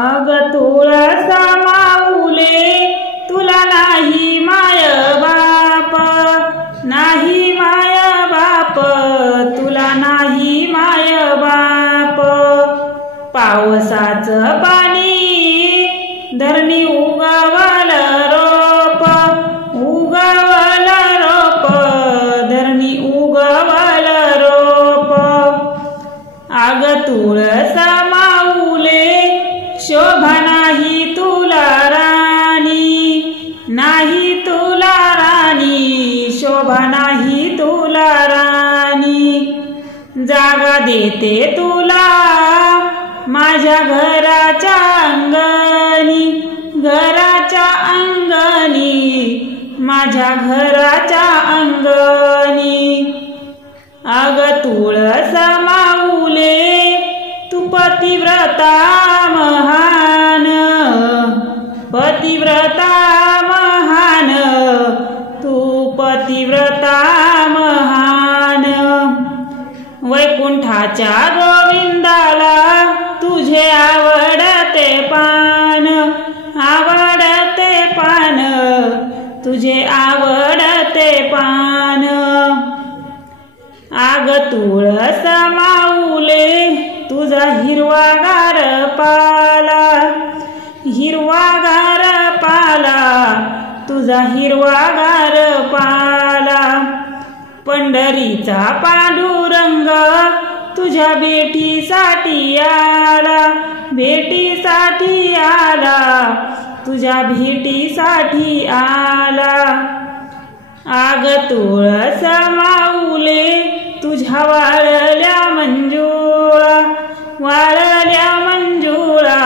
अग तुळसा माऊले तुला नाही माय बाप, नाही माय बाप, तुला नाही माय बाप। पावसाचं पाणी धरणी उगवल रोप, उगवल रोप, धरणी उगवल रोप। अग तुळसा माऊले शोभा नाही तुला राणी, नाही तुला राणी, शोभा नाही तुला राणी। जागा देते तुला माझ्या घराच्या अंगणी, घराच्या अंगणी, माझ्या घराच्या अंगणी। अग तुळसा माऊले तू पतिव्रता महान, पतिव्रता महान, तू पतिव्रता महान। वैकुंठाच्या गोविंदाला तुझे आवडते पान, आवडते पान, तुझे आवडते पान। अग तुळसा माऊले तुझा हिरवागार पाला, हिरवागार पाला, तुझा हिरवागार पाला। पंढरीचा पांडुरंग तुझ्या भेटीसाठी आला, भेटीसाठी आला, तुझ्या भेटीसाठी आला। अग तुळसा माऊले तुझ्या वाळल्या मंजुळा, वाळल्या मंजुळा,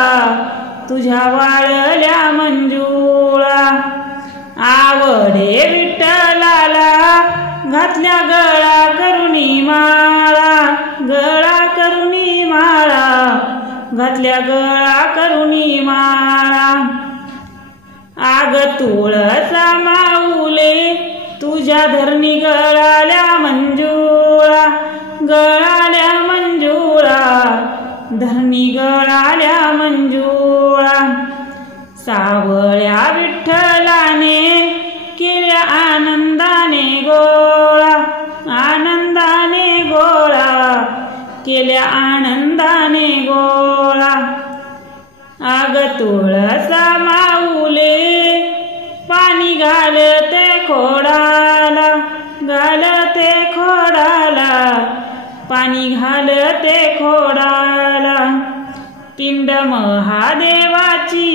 तुझ्या वाळल्या मंजुळा। आवडे विठ्ठलाला घातल्या गळा करुणी माळा, गळा करुणी माळा, घातल्या गळा करुणी माळा। अग तुळसा माऊले तुझ्या धरणी गळाल्या मंजुळा, गळाल्या मंजुळा, धरणी गळाल्या मंजुळा। सावळ्या विठ्ठलाने केल्या आनंदाने गोळा, आनंदाने गोळा, केल्या आनंदाने गोळा। अग तुळसा माऊले पाणी घालते खोडाला, घालते खोडाला, पाणी घालते खोडाला। पिंड महादेवाची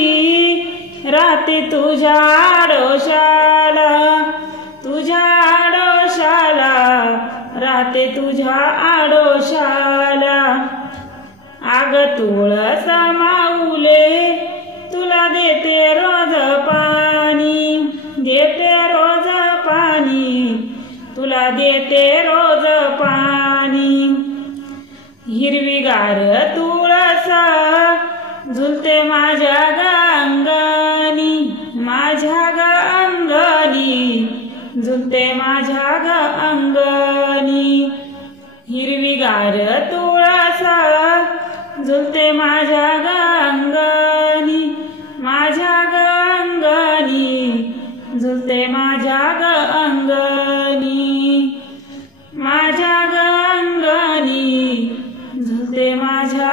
राहते तुझ्या आडोशाला, तुझ्या आडोशाला, राहते तुझ्या आडोशाला। अग तुळसा माऊले तुला देते रोज पाणी, देते रोज पाणी, तुला देते रोज पाणी। हिरवीगार तुळसा झुलते माझ्या अंगणी, माझ्या अंगणी, झुलते माझ्या अंगणी। हिरवीगार तुळसा झुलते माझ्या अंगणी, माझ्या अंगणी, झुलते माझ्या अंगणी, माझ्या अंगणी, झुलते माझ्या